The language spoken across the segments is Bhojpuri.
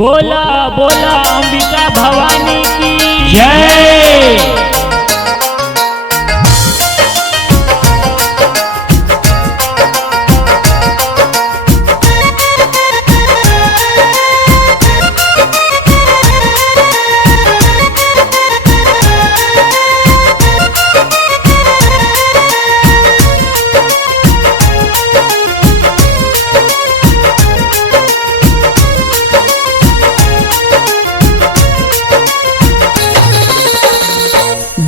बोला बोला अंबिका भवानी की जय।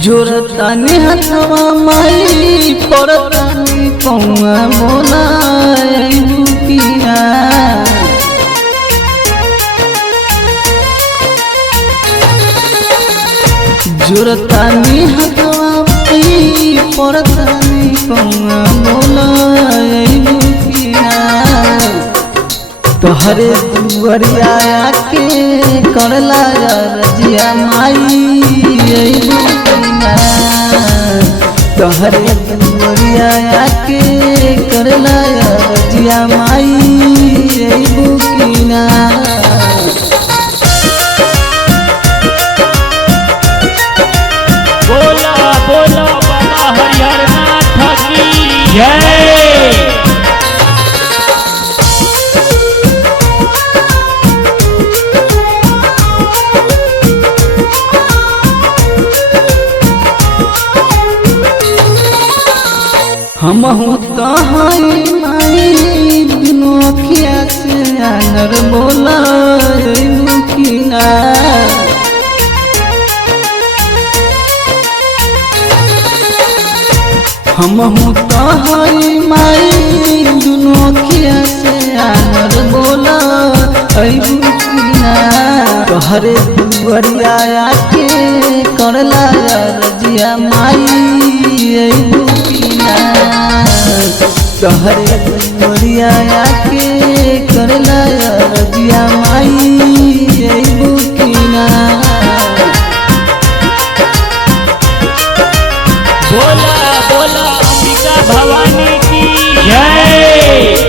जोरतानी हथवा माई पड़तानी पौआ बोला रुपिया जोरतानी हथवा माई पड़तानी पौआ बोला रुपिया तोहरे दुआरिया के करला रजिया माई तोहरे दुआरिया के करला रजिया माई बुकिना बोला बोला बाबा हरिहर नाथ की जय। हम तहाई माई बिनु अखिया से आनर बोला मुखिना हम तहाई माई बिनु अखिया से आनर बोला मुखिना तोहरे दुआरिया के करला रजिया माई मुखिना तोहरे दुआरिया के करला रजिया माई बुकिना बोला बोला अंबिका भवानी की जय।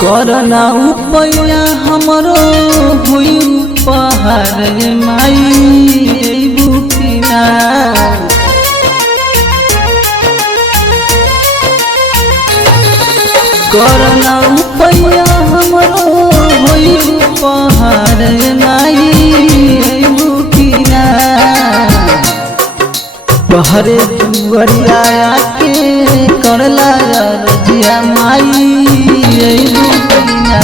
करना उपया हमरो हुई पहाड़ माई बुकिना करना उपया हमरो हुई पहाड़ माई बुकिना तोहरे दुआरिया के करला रजिया माई बुकिना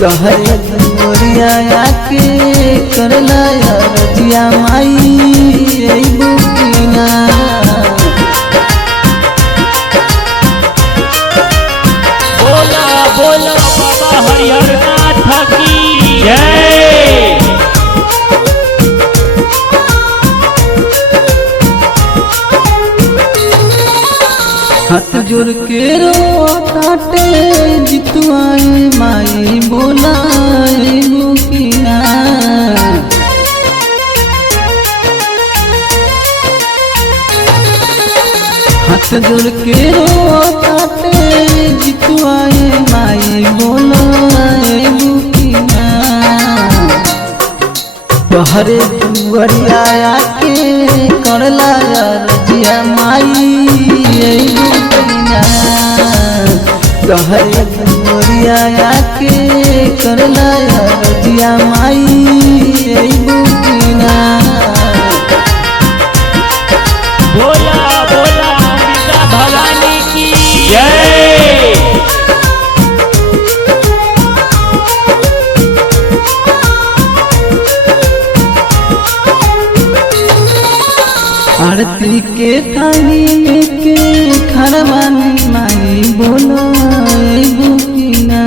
तोहरे दुआरिया के करला रजिया माई बुकिना बोला बोला बाबा हरिहर नाथ की जय। हाथ जोड़ के रो काटे जितुआए माई बोला मुकिना हाथ जोड़ के रो काटे जितुआए माई बोला मुकिना तोहरे दुआरिया के करला रजिया माई बुकिना तोहरे दुआरिया के करला रजिया माई बुकिना बोला बोला अंबिका भवानी की जय। आरती के थाली के खरवानी माई बोला बुकिना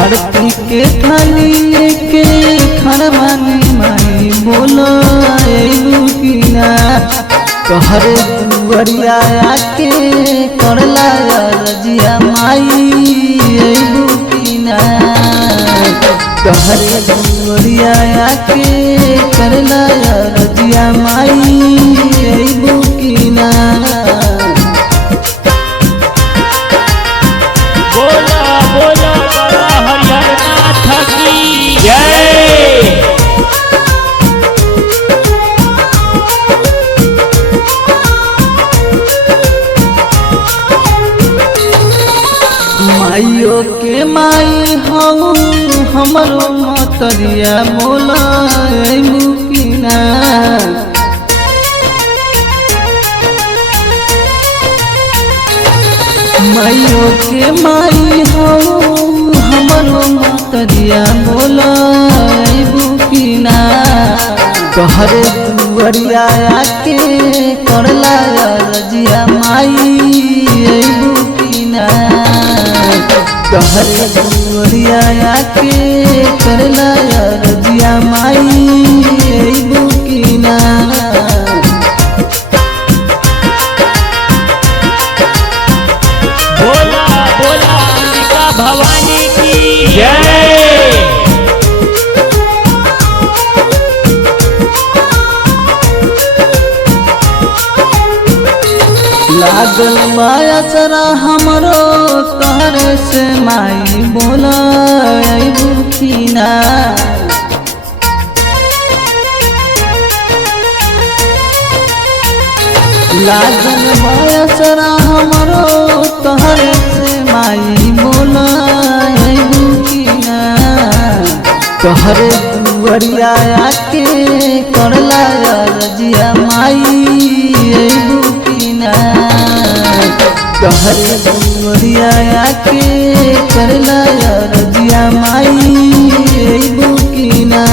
आरती के थाली के खरवानी माई बोला बुकिना तोहरे दुआरिया के करला रजिया माई बुकिना तोहरे दुवरिया आके करला रजिया माई अइबू की ना। बोला बोला बाबा हरिहरनाथ की जय। माइयो के माई हऊ हमरो मतरिया बोला अइबू की ना। माइयो के माई हऊ हमरो मतरिया बोला अइबू की ना। तोहरे दुवरिया आके करला रजिया माई अइबू की ना। तोहरे दुवरिया आके करला रजिया माई अइबू की ना। बोला बोला अंबिका भवानी की जय। लागल माया चरा हमरो तोहरे से माई बोला अइबू की ना। लागल माया चरा हमरो तोहरे से माई बोला अइबू की ना। तोहरे दुवरिया आके करला रजिया माई अइबू की ना। तोहरे दुवरिया आके करला रजिया माई अइबू की ना।